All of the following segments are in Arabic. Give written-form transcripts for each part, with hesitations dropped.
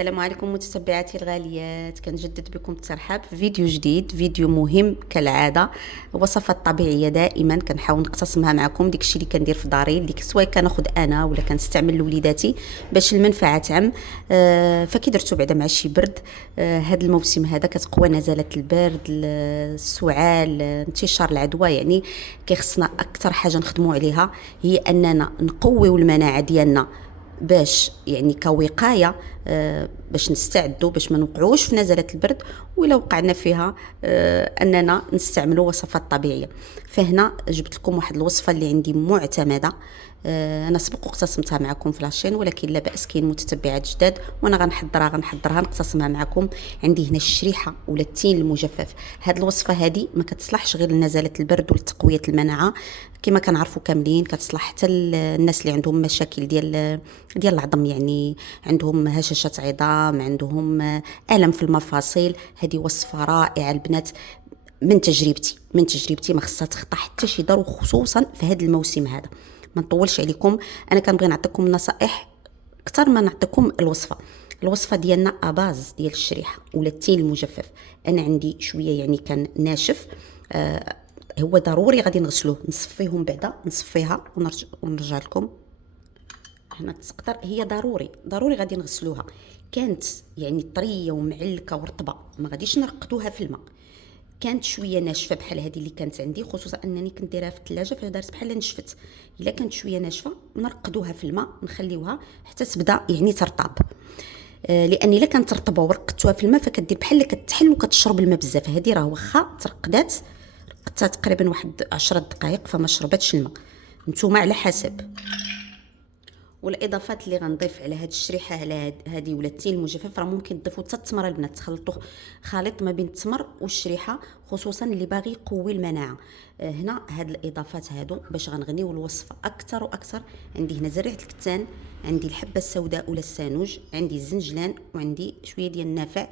السلام عليكم متتبعاتي الغاليات، كنجدد بكم الترحاب في فيديو جديد، فيديو مهم كالعاده. وصفات طبيعيه دائما كنحاول نقتسمها معكم، داكشي اللي كندير في داري اللي سواء كناخذ انا ولا كنستعمل لوليداتي باش المنفعه تعم. فكي درتو بعدا مع شي برد، هذا الموسم هذا كتقوى نزله البرد، السعال، انتشار العدوى، يعني كيخصنا اكثر حاجه نخدموا عليها هي اننا نقويو المناعه ديالنا باش يعني كوقايه، باش نستعدوا باش ما نوقعوش في نزله البرد، ولا وقعنا فيها اننا نستعملوا وصفات طبيعيه. فهنا جبت لكم واحد الوصفه اللي عندي معتمده. انا سبق واقتسمتها معكم في لاشين، ولكن لا باس كاين متتبعات جداد وانا غنحضرها نقتسمها معكم. عندي هنا الشريحه ولا التين المجفف. هذه الوصفه هذه ما كتصلحش غير لنزله البرد ولتقويه المناعه، كما كنعرفوا كاملين كتصلح حتى الناس اللي عندهم مشاكل ديال العظم، يعني عندهم هشاشه عظام، عندهم الم في المفاصل. هذه وصفه رائعه البنات، من تجربتي ما خصها تخطى حتى شي دار، وخصوصا في هذا الموسم هذا. ما نطولش عليكم، انا كنبغي نعطيكم نصائح اكثر ما نعطيكم الوصفه ديالنا اباز ديال الشريحه ولا التين المجفف. انا عندي شويه يعني كان ناشف، هو ضروري غادي نغسلوه، نصفيهم بعدا، نصفيها ونرجع لكم. هنا تقدر هي ضروري غادي نغسلوها. كانت يعني طريه ومعلكه ورطبه ما غاديش نرقدوها في الماء. كانت شويه ناشفه بحال هذه اللي كانت عندي، خصوصا انني كنت دايرها في الثلاجه فدارت بحال نشفت. الا كانت شويه ناشفه نرقدوها في الماء، نخليوها حتى تبدا يعني ترطب. لان الا كانت رطبه ورقدتوها في الماء فكدير بحال كتحل وكتشرب الماء بزاف. هذه راه واخا رقدتها تقريبا واحد 10 دقائق فما شربتش الماء. نتوما على حسب. والاضافات اللي غنضيف على هاد الشريحه على هذه ولا التين المجفف، راه ممكن تضيفوا حتى التمر البنات، تخلطوا خليط ما بين التمر والشريحه، خصوصا اللي باغي يقوي المناعه. هنا هاد الاضافات هادو باش غنغنيو الوصفه اكثر واكثر. عندي هنا زريعه الكتان، عندي الحبه السوداء ولا السانوج، عندي الزنجلان، وعندي شويه ديال النافع.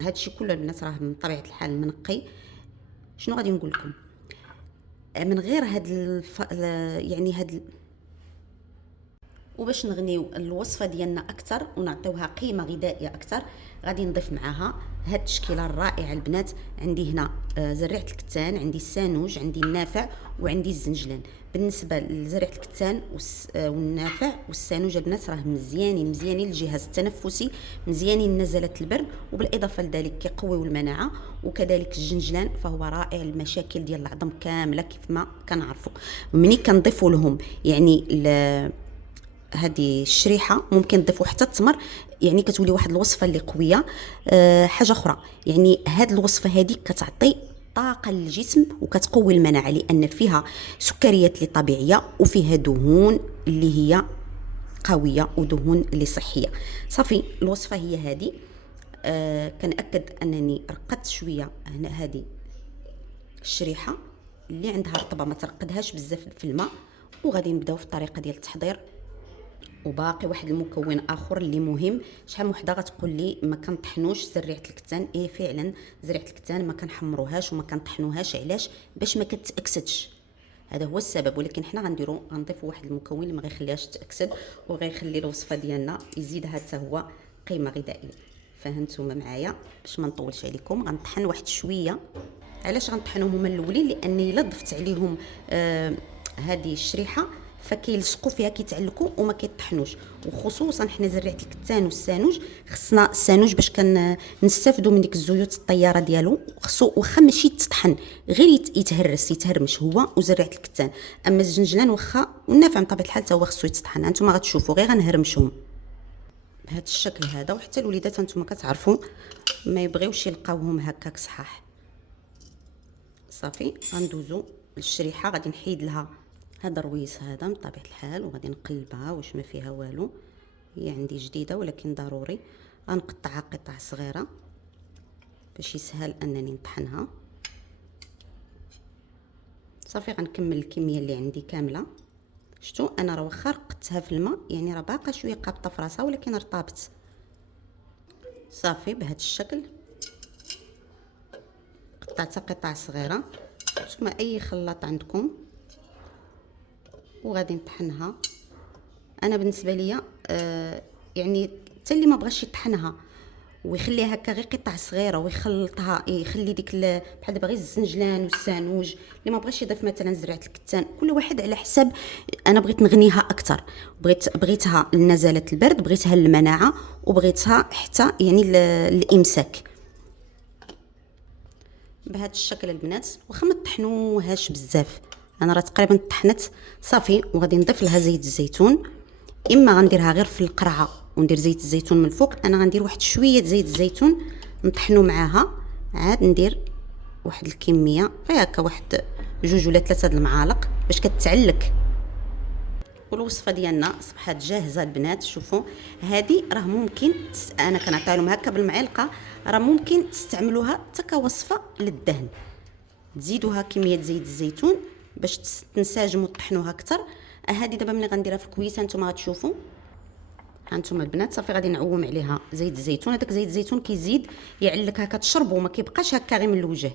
هادشي كله البنات راه من طبيعه الحال منقي. شنو غادي نقول لكم من غير هاد يعني هاد وباش نغنيو الوصفه ديالنا اكثر ونعطيوها قيمه غذائيه اكثر، غادي نضيف معاها هاد التشكيله الرائعه البنات. عندي هنا زريعه الكتان، عندي السانوج، عندي النافع، وعندي الزنجلان. بالنسبه لزريعه الكتان والنافع والسانوج البنات راه مزيانين للجهاز التنفسي، مزيانين نزله البرد، وبالاضافه لذلك كيقويو المناعه. وكذلك الزنجلان فهو رائع للمشاكل ديال العظم كامله كيف ما كنعرفوا. ملي كنضيفوا لهم يعني هذه الشريحه ممكن نضيفوا حتى التمر، يعني كتولي واحد الوصفه اللي قويه. حاجه اخرى، يعني هذه الوصفه هذه كتعطي طاقه للجسم وكتقوي المناعه، لان فيها سكريات اللي طبيعيه وفيها دهون اللي هي قويه ودهون اللي صحيه. صافي الوصفه هي هذه. كنأكد انني رقدت شويه هنا هذه الشريحه اللي عندها رطبه ما ترقدهاش بزاف في الماء. وغادي نبداو في الطريقه ديال التحضير. وباقي واحد المكون اخر اللي مهم. شحال من وحده غتقول لي ما كنطحنوش زريعه الكتان. ايه فعلا زريعه الكتان ما كنحمروهاش وما كنطحنوهاش، علاش؟ باش ما كتاكسدش، هذا هو السبب. ولكن حنا غنضيفوا واحد المكون اللي ما غيخليهاش تاكسد وغيخلي الوصفه ديالنا يزيدها حتى هو قيمه غذائيه. فهمتوما معايا؟ باش ما نطولش عليكم غنطحن واحد شويه. علاش غنطحنهم هما الاولين؟ لاني الا ضفت عليهم هذه الشريحه فكيلصقوا فيها كيتعلقوا وما كيطحنوش. وخصوصا حنا زريعه الكتان والسانوج، خصنا السانوج باش نستافدوا من ديك الزيوت الطياره ديالو، خصو واخا ماشي تطحن، غير يتهرمش هو وزريعه الكتان. اما الزنجلان واخا والنافع من طبيعه الحال حتى هو خصو يتطحن. انتم غتشوفوا غير غنهرمشهم بهذا الشكل هذا. وحتى الوليدات انتم كتعرفوا ما يبغيوش يلقاوهم هكاك صحاح. صافي غندوزو للشريحه، غادي نحيد لها هذا الرويس هذا من طبيعه الحال، وغادي نقلبها واش ما فيها والو. هي عندي جديده ولكن ضروري غنقطعها قطع صغيره باش يسهل انني نطحنها. صافي غنكمل الكميه اللي عندي كامله. شفتوا انا راه واخا رقدتها في الماء يعني راه باقا شويه قابطه في راسها ولكن رطابت. صافي بهذا الشكل قطعتها قطع صغيره. نتوما اي خلاط عندكم وغادي نطحنها. انا بالنسبه ليا يعني حتى اللي ما بغاش يطحنها ويخليها هكا غير قطع صغيره ويخلطها، يخلي ديك بحال دابا غير الزنجلان والسانوج. اللي ما بغاش يضيف مثلا زرعه الكتان، كل واحد على حسب. انا بغيت نغنيها اكثر، بغيتها لنزله البرد، بغيتها للمناعه، وبغيتها حتى يعني الامساك بهذا الشكل البنات. واخا ما طحنوهاش بزاف، انا راه تقريبا طحنت صافي، وغادي نضيف لها زيت الزيتون. اما غنديرها غير في القرعه وندير زيت الزيتون من الفوق، انا غندير واحد شويه زيت الزيتون نطحنو معاها، عاد ندير واحد الكميه غير هكا، واحد 2 ولا 3 د المعالق باش كتعلك. والوصفه ديالنا اصبحت جاهزه البنات. شوفوا هذه راه ممكن انا كنعطيها لهم هكا بالمعلقه، راه ممكن تستعملوها حتى كوصفه للدهن. تزيدوها كميه زيت الزيتون باش تنسجم وتطحنوها اكثر. هذه دابا ملي غنديرها في الكويسه نتوما غتشوفوا. هانتوما البنات صافي غادي نعوم عليها زيت الزيتون. هذاك زيت الزيتون كيزيد يعلكها، كتشربوا ما كيبقاش هكا غير من الوجه.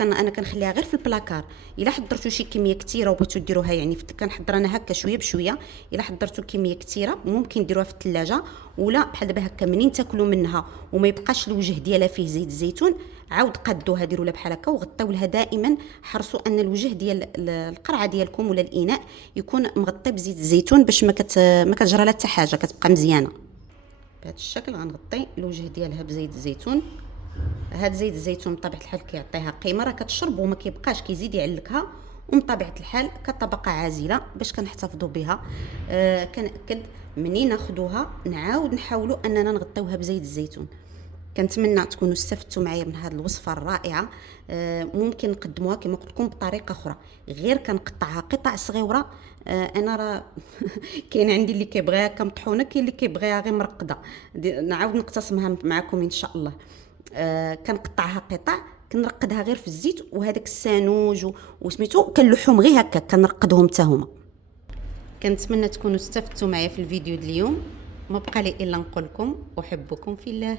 انا كنخليها غير في البلاكار. الا حضرتوا شي كميه كثيره وبغيتوا ديروها يعني كنحضر انا هكا شويه بشويه. الا حضرتوا كميه كثيره ممكن ديروها في الثلاجه، ولا بحال دابا هكا منين تاكلوا منها وما يبقاش الوجه ديالها فيه زيت الزيتون، عاود قادوها ديروا لها بحال هكا وغطيو لها. دائما حرصوا ان الوجه ديال القرعه ديالكم ولا الاناء يكون مغطي بزيت الزيتون باش ما كتجرى لها حتى حاجه، كتبقى مزيانه بهذا الشكل. غنغطي الوجه ديالها بزيت الزيتون. هاد زيت الزيتون بطبيعه الحال كيعطيها قيمه، راه كتشرب وما كيبقاش كيزيد يعلكها، وبطبيعه الحال كطبقه عازله باش كنحتفظوا بها. كنأكد منين ناخذوها نعاود نحاولوا اننا نغطيوها بزيت الزيتون. كنتمنى تكونوا استفدتوا معايا من هذه الوصفه الرائعه. ممكن نقدموها كما قلت لكم بطريقه اخرى، غير كنقطعها قطع صغيره. انا راه كاين عندي اللي كيبغيها كمطحونه، كاين اللي كيبغيها غير مرقده. نعاود نقتسمها معكم ان شاء الله. كنقطعها قطع، كنرقدها غير في الزيت، وهذاك السانوج وسميتو كنلوحهم غير هكا، كنرقدهم حتى هما. كنتمنى تكونوا استفدتوا معايا في الفيديو ديال اليوم. ما بقى لي الا نقول لكم احبكم في الله.